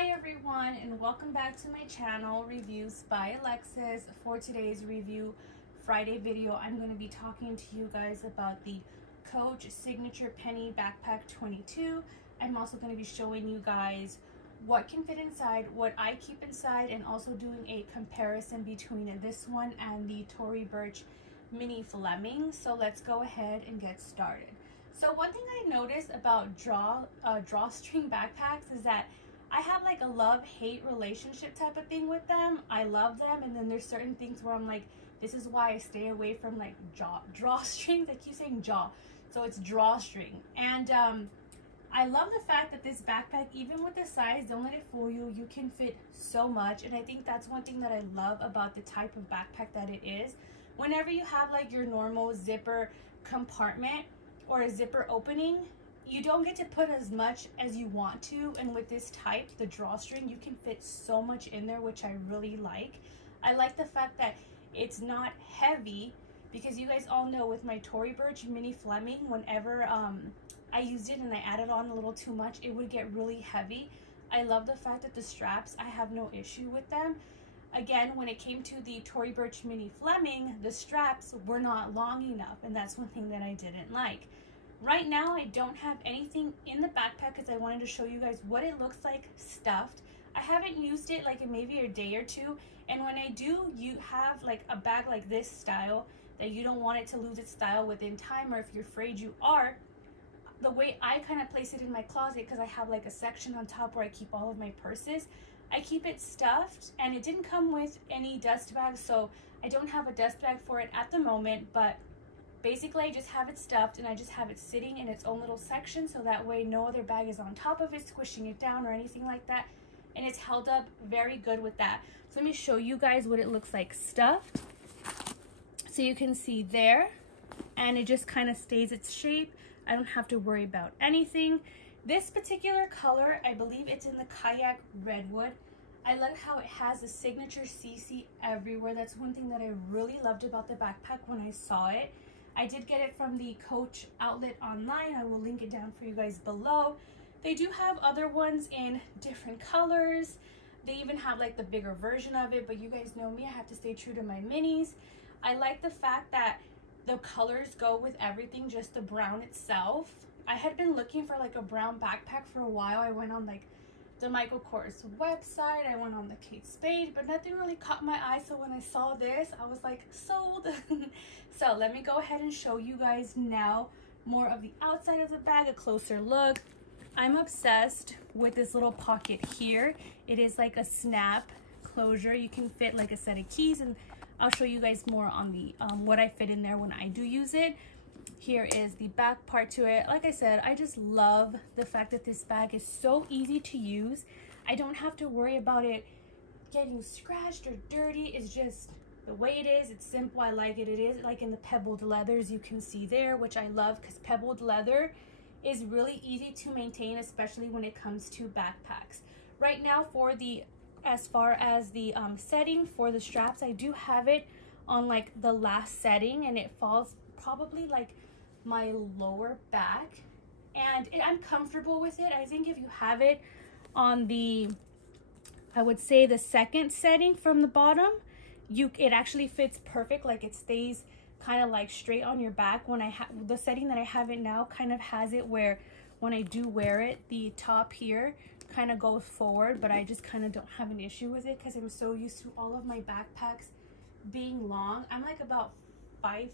Hi everyone, and welcome back to my channel, Reviews by Alexis. For today's review Friday video, I'm going to be talking to you guys about the Coach Signature Pennie Backpack 22. I'm also going to be showing you guys what can fit inside, what I keep inside, and also doing a comparison between this one and the Tory Burch Mini Fleming. So let's go ahead and get started. So one thing I noticed about drawstring backpacks is that I have like a love-hate relationship type of thing with them. I love them, and then there's certain things where I'm like, this is why I stay away from like drawstrings. I keep saying jaw, so it's drawstring. And I love the fact that this backpack, even with the size, don't let it fool you, you can fit so much. And I think that's one thing that I love about the type of backpack that it is. Whenever you have like your normal zipper compartment or a zipper opening, you don't get to put as much as you want to, and with this type, the drawstring, you can fit so much in there, which I really like. I like the fact that it's not heavy, because you guys all know with my Tory Burch Mini Fleming, whenever I used it and I added on a little too much, it would get really heavy. I love the fact that the straps, I have no issue with them. Again, when it came to the Tory Burch Mini Fleming, the straps were not long enough, and that's one thing that I didn't like. Right now, I don't have anything in the backpack because I wanted to show you guys what it looks like stuffed. I haven't used it like in maybe a day or two, and when I do, you have like a bag like this style that you don't want it to lose its style within time, or if you're afraid you are, the way I kind of place it in my closet, because I have like a section on top where I keep all of my purses, I keep it stuffed, and it didn't come with any dust bags, so I don't have a dust bag for it at the moment, but basically, I just have it stuffed, and I just have it sitting in its own little section, so that way no other bag is on top of it, squishing it down or anything like that. And it's held up very good with that. So let me show you guys what it looks like stuffed. So you can see there, and it just kind of stays its shape. I don't have to worry about anything. This particular color, I believe it's in the Kayak Redwood. I like how it has the signature CC everywhere. That's one thing that I really loved about the backpack when I saw it. I did get it from the Coach outlet online. I will link it down for you guys below. They do have other ones in different colors. They even have like the bigger version of it, but you guys know me, I have to stay true to my minis. I like the fact that the colors go with everything, just the brown itself. I had been looking for like a brown backpack for a while. I went on like the Michael Kors website, I went on the Kate Spade, but nothing really caught my eye. So when I saw this, I was like, sold. So let me go ahead and show you guys now more of the outside of the bag, a closer look. I'm obsessed with this little pocket here. It is like a snap closure. You can fit like a set of keys, and I'll show you guys more on the what I fit in there when I do use it. Here is the back part to it. Like I said, I just love the fact that this bag is so easy to use. I don't have to worry about it getting scratched or dirty. It's just the way it is. It's simple. I like it. It is like in the pebbled leathers, you can see there, which I love, because pebbled leather is really easy to maintain, especially when it comes to backpacks. Right now, for the as far as the setting for the straps, I do have it on like the last setting, and it falls probably like my lower back, and I'm comfortable with it. I think if you have it on the, I would say the second setting from the bottom, it actually fits perfect. Like it stays kind of like straight on your back. When I have the setting that I have it now, kind of has it where when I do wear it, the top here kind of goes forward, but I just kind of don't have an issue with it because I'm so used to all of my backpacks being long. I'm like about 5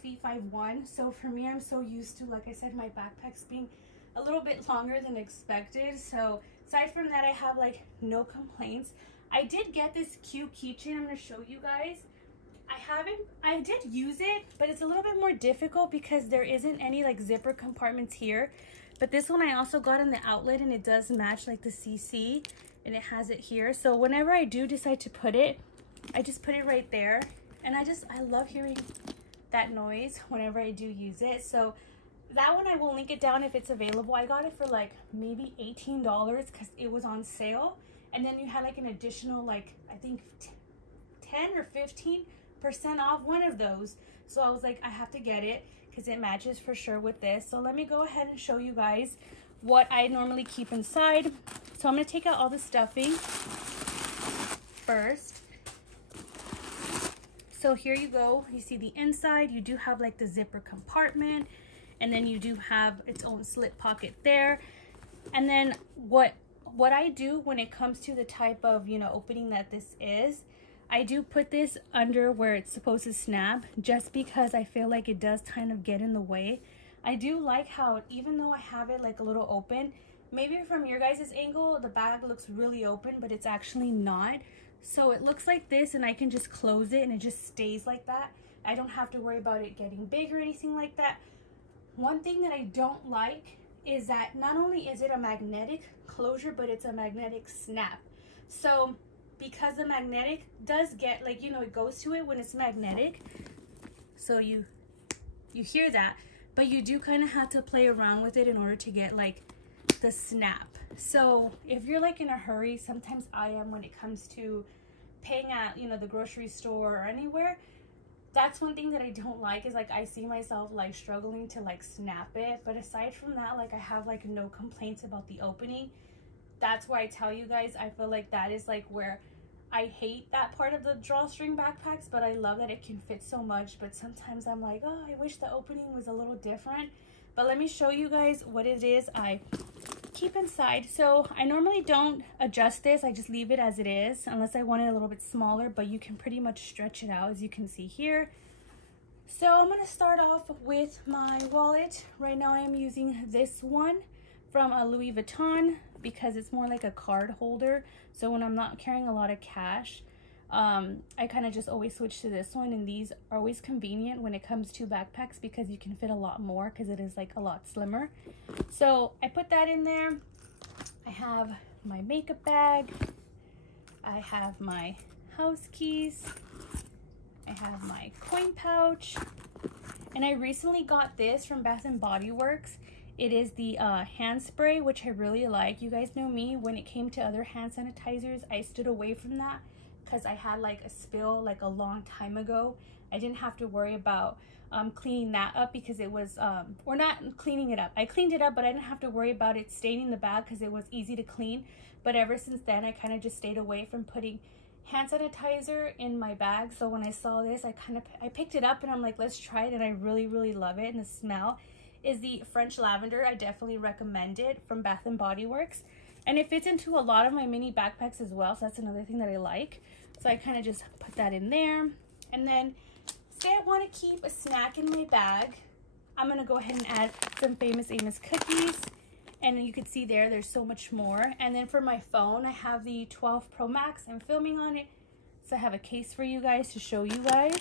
feet 5'1", so for me, I'm so used to, like I said, my backpacks being a little bit longer than expected. So aside from that, I have like no complaints. I did get this cute keychain. I'm going to show you guys. I did use it, but it's a little bit more difficult because there isn't any like zipper compartments here. But this one I also got in the outlet, and it does match like the CC, and it has it here. So whenever I do decide to put it, I just put it right there, and I love hearing that noise whenever I do use it. So that one, I will link it down if it's available. I got it for like maybe $18 because it was on sale, and then you had like an additional like I think 10 or 15% off one of those. So I was like, I have to get it because it matches for sure with this. So let me go ahead and show you guys what I normally keep inside. So I'm going to take out all the stuffing first. So here you go. You see the inside. You do have like the zipper compartment, and then you do have its own slip pocket there. And then what I do when it comes to the type of, you know, opening that this is, I do put this under where it's supposed to snap, just because I feel like it does kind of get in the way. I do like how, even though I have it like a little open, maybe from your guys' angle, the bag looks really open, but it's actually not. So it looks like this, and I can just close it and it just stays like that. I don't have to worry about it getting big or anything like that. One thing that I don't like is that not only is it a magnetic closure, but it's a magnetic snap. So because the magnetic does get, like, you know, it goes to it when it's magnetic. So you hear that, but you do kind of have to play around with it in order to get like the snap. So if you're like in a hurry, sometimes I am when it comes to paying at, you know, the grocery store or anywhere, that's one thing that I don't like, is like I see myself like struggling to like snap it. But aside from that, like I have like no complaints about the opening. That's why I tell you guys, I feel like that is like where I hate that part of the drawstring backpacks, but I love that it can fit so much. But sometimes I'm like, oh, I wish the opening was a little different. But let me show you guys what it is I keep inside. So I normally don't adjust this. I just leave it as it is, unless I want it a little bit smaller, but you can pretty much stretch it out, as you can see here. So I'm going to start off with my wallet. Right now I am using this one from Louis Vuitton, because it's more like a card holder. So when I'm not carrying a lot of cash, I kind of just always switch to this one, and these are always convenient when it comes to backpacks because you can fit a lot more because it is like a lot slimmer. So I put that in there. I have my makeup bag. I have my house keys. I have my coin pouch. And I recently got this from Bath & Body Works. It is the hand spray, which I really like. You guys know me, when it came to other hand sanitizers, I stood away from that because I had like a spill like a long time ago. I didn't have to worry about cleaning that up because it was, or not cleaning it up. I cleaned it up, but I didn't have to worry about it staining the bag because it was easy to clean. But ever since then, I kind of just stayed away from putting hand sanitizer in my bag. So when I saw this, I picked it up and I'm like, let's try it. And I really, really love it. And the smell is the French lavender. I definitely recommend it, from Bath & Body Works. And it fits into a lot of my mini backpacks as well. So that's another thing that I like. So I kind of just put that in there. And then say I want to keep a snack in my bag, I'm going to go ahead and add some Famous Amos cookies. And you can see there's so much more. And then for my phone, I have the 12 Pro Max. I'm filming on it, so I have a case for you guys to show you guys.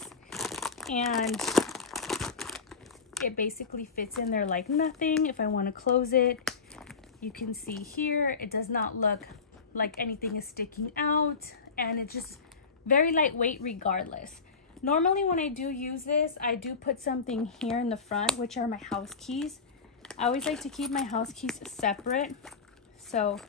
And it basically fits in there like nothing. If I want to close it, you can see here, it does not look like anything is sticking out. And it's just very lightweight regardless. Normally when I do use this, I do put something here in the front, which are my house keys. I always like to keep my house keys separate. So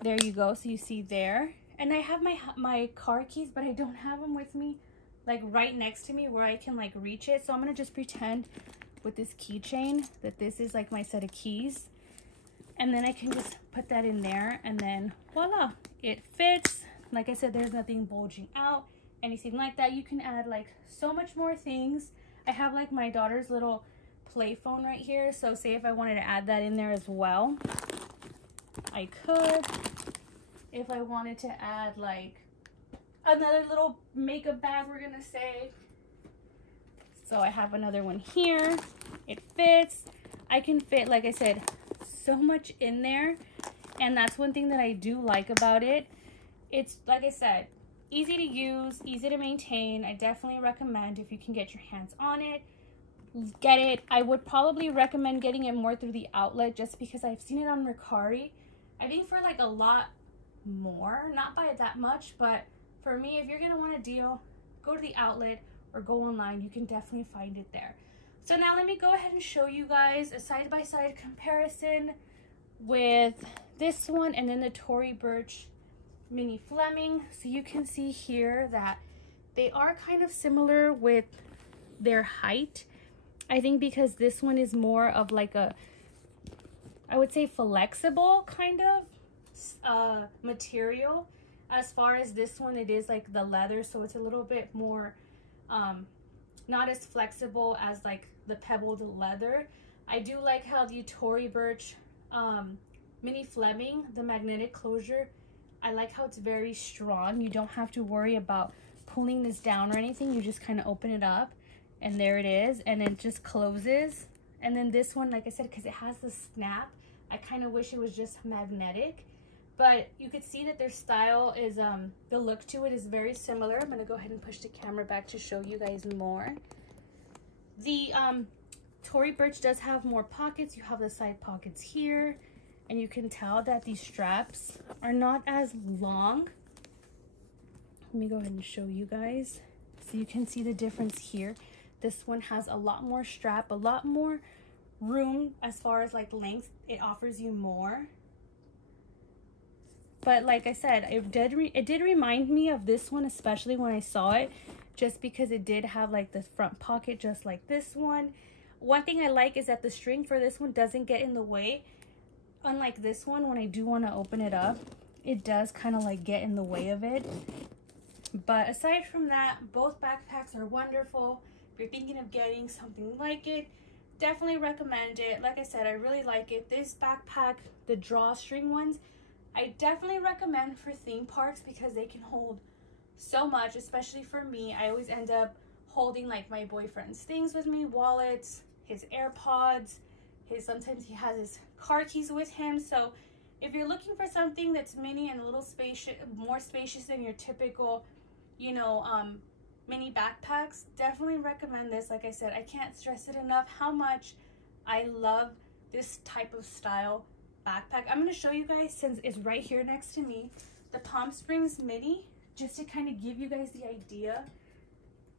there you go. So you see there. And I have my car keys, but I don't have them with me, like right next to me where I can like reach it. So I'm going to just pretend with this keychain that this is like my set of keys. And then I can just put that in there, and then voila, it fits. Like I said, there's nothing bulging out, anything like that. You can add like so much more things. I have like my daughter's little play phone right here, so say if I wanted to add that in there as well, I could. If I wanted to add like another little makeup bag, we're gonna say, so I have another one here. It fits. I can fit, like I said, so much in there, and that's one thing that I do like about it. It's, like I said, easy to use, easy to maintain. I definitely recommend, if you can get your hands on it, get it. I would probably recommend getting it more through the outlet, just because I've seen it on Mercari, I think for like a lot more, not by that much, but for me, if you're gonna want a deal, go to the outlet or go online. You can definitely find it there. So now let me go ahead and show you guys a side-by-side comparison with this one and then the Tory Burch Mini Fleming. So you can see here that they are kind of similar with their height. I think because this one is more of like a I would say flexible kind of material. As far as this one, it is like the leather, so it's a little bit more not as flexible as like the pebbled leather. I do like how the Tory Burch mini Fleming, the magnetic closure, I like how it's very strong. You don't have to worry about pulling this down or anything. You just kind of open it up and there it is, and it just closes. And then this one, like I said, because it has the snap, I kind of wish it was just magnetic. But you could see that their style is, the look to it is very similar. I'm going to go ahead and push the camera back to show you guys more. The Tory Burch does have more pockets. You have the side pockets here. And you can tell that these straps are not as long. Let me go ahead and show you guys. So you can see the difference here. This one has a lot more strap, a lot more room as far as like length. It offers you more. But like I said, it did remind me of this one, especially when I saw it, just because it did have like the front pocket just like this one. One thing I like is that the string for this one doesn't get in the way. Unlike this one, when I do want to open it up, it does kind of like get in the way of it. But aside from that, both backpacks are wonderful. If you're thinking of getting something like it, definitely recommend it. Like I said, I really like it. This backpack, the drawstring ones, I definitely recommend for theme parks because they can hold so much, especially for me. I always end up holding like my boyfriend's things with me, wallets, his AirPods, sometimes he has his car keys with him. So if you're looking for something that's mini and a little spacious, more spacious than your typical, you know, mini backpacks, definitely recommend this. Like I said, I can't stress it enough how much I love this type of style backpack. I'm going to show you guys, since it's right here next to me, the Palm Springs mini, just to kind of give you guys the idea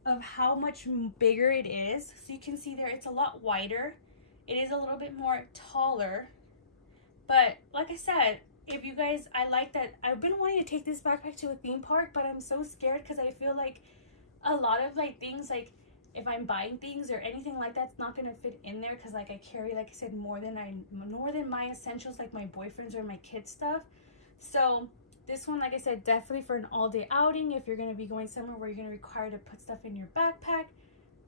of how much bigger it is. So you can see there, it's a lot wider. It is a little bit more taller, but like I said, if you guys, I like that. I've been wanting to take this backpack to a theme park, but I'm so scared because I feel like a lot of like things, like if I'm buying things or anything like that, it's not gonna fit in there because like I carry, like I said, more than my essentials, like my boyfriend's or my kids' stuff. So this one, like I said, definitely for an all-day outing. If you're gonna be going somewhere where you're gonna require to put stuff in your backpack,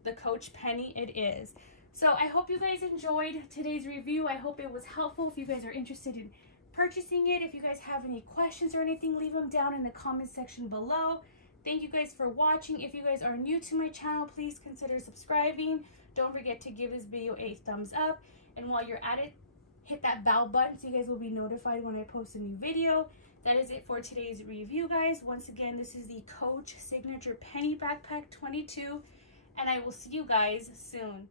the Coach Pennie it is. So I hope you guys enjoyed today's review. I hope it was helpful. If you guys are interested in purchasing it, if you guys have any questions or anything, leave them down in the comment section below. Thank you guys for watching. If you guys are new to my channel, please consider subscribing. Don't forget to give this video a thumbs up. And while you're at it, hit that bell button so you guys will be notified when I post a new video. That is it for today's review, guys. Once again, this is the Coach Signature Pennie Backpack 22, and I will see you guys soon.